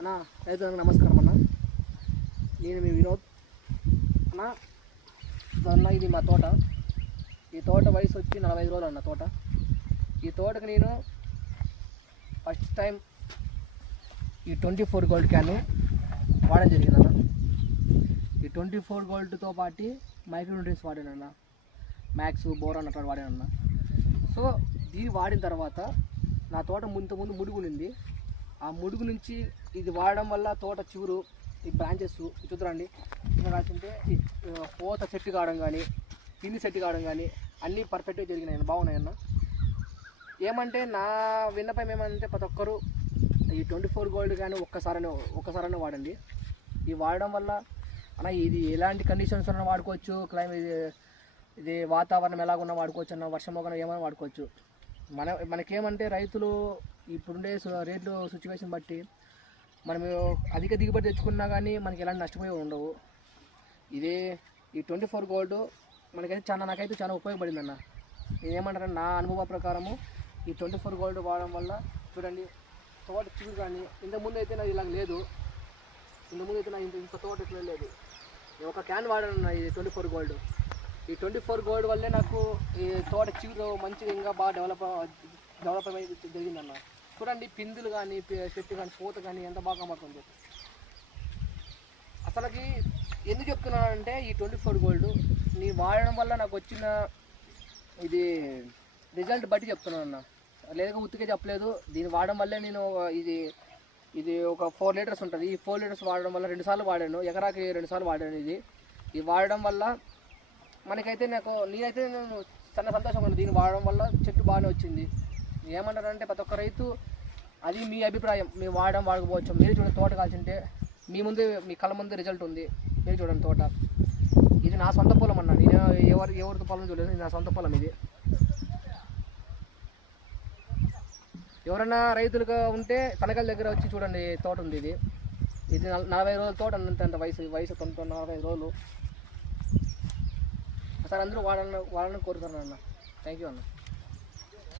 అన్న రైతులకు నమస్కారం అన్న. నేను మీ వినోద్ అన్న. అన్న ఇది మా తోట. ఈ తోట వయసు వచ్చి 45 రోజులు అన్న తోట. ఈ తోటకి నేను ఫస్ట్ టైం ఈ 24 గోల్డ్ క్యాన్ వాడడం జరిగిందన్న. ఈ 24 గోల్డ్తో పాటు మైక్రోన్యూట్రియన్స్ వాడానన్న, మ్యాక్స్ బోరాన్ అట్లా వాడానన్న. సో దీన్ని వాడిన తర్వాత నా తోట ముందు ముడుగునింది. ఆ ముడుగు నుంచి ఇది వాడడం వల్ల తోట చిగురు, ఈ బ్రాంచెస్ చూద్దరండి ఇంకా రాసింటే ఈ పూత సెట్ కావడం కానీ పిండి సెట్ కావడం కానీ అన్నీ పర్ఫెక్ట్గా జరిగినాయి, బాగున్నాయన్న. ఏమంటే నా విన్నపం ఏమంటే ప్రతి ఒక్కరూ ఈ 24 గోల్డ్ కానీ ఒక్కసారైనా వాడండి. ఈ వాడడం వల్ల అన్న ఇది ఎలాంటి కండిషన్స్ ఉన్నా వాడుకోవచ్చు, ఇది వాతావరణం ఎలాగున్నా వాడుకోవచ్చు అన్న, వర్షం మొగన ఏమైనా వాడుకోవచ్చు. మనకేమంటే రైతులు ఇప్పుడుండే రేట్లు సిచ్యువేషన్ బట్టి మనం అధిక దిగుబడి తెచ్చుకున్నా కానీ మనకి ఎలాంటి నష్టపోయి ఉండవు. ఇదే ఈ 24 గోల్డ్ మనకైతే నాకైతే చాలా ఉపయోగపడింది అన్న. నేనేమంటారంటే నా అనుభవ ప్రకారము ఈ 24 గోల్డ్ వాడడం వల్ల చూడండి తోట చిగురు కానీ ఇంతకుముందు అయితే నాకు ఇలా లేదు. ఇంతకుముందు అయితే నా ఇంత తోట ఇట్లా లేదు. నేను ఒక క్యాన్ వాడాను ఈ 24 గోల్డ్. ఈ 24 గోల్డ్ వల్లే నాకు ఈ తోట చిగురు మంచిగా ఇంకా బాగా డెవలప్ అయ్యి జరిగిందన్న. చూడండి పిందులు కానీ చెట్టు కానీ పూత కానీ ఎంత బాగా అమరుతుంది. అసలుకి ఎందుకు చెప్తున్నానంటే ఈ 24 గోల్డ్ నీ వాడడం వల్ల నాకు వచ్చిన ఇది రిజల్ట్ బట్టి చెప్తున్నాను అన్న, లేక ఉత్తికే చెప్పలేదు. దీన్ని వాడడం వల్లే నేను ఇది ఒక 4 లీటర్స్ ఉంటుంది. ఈ 4 లీటర్స్ వాడడం వల్ల 2 సార్లు వాడాను, ఎకరాకి 2 సార్లు వాడాను. ఇది వాడడం వల్ల నేనైతే చాలా సంతోషంగా ఉంది. దీన్ని వాడడం వల్ల చెట్టు బాగానే వచ్చింది. ఏమంటారంటే ప్రతి ఒక్క రైతు అది మీ అభిప్రాయం, మీరు వాడకపోవచ్చు. మీరు చూడండి తోట కాల్చింటే మీ కళ్ళ ముందు రిజల్ట్ ఉంది. మీరు చూడండి తోట ఇది నా సొంత పొలం అన్న. నేను ఎవరితో పొలం చూడలేదు, ఇది నా సొంత పొలం. ఇది ఎవరైనా రైతులుగా ఉంటే తనకల దగ్గర వచ్చి చూడండి తోట ఉంది. ఇది 40 రోజుల తోట అంత వయసు 45 రోజులు. సార్ అందరూ వాడాలని కోరుతున్నాను అన్న. థ్యాంక్ యూ అన్న.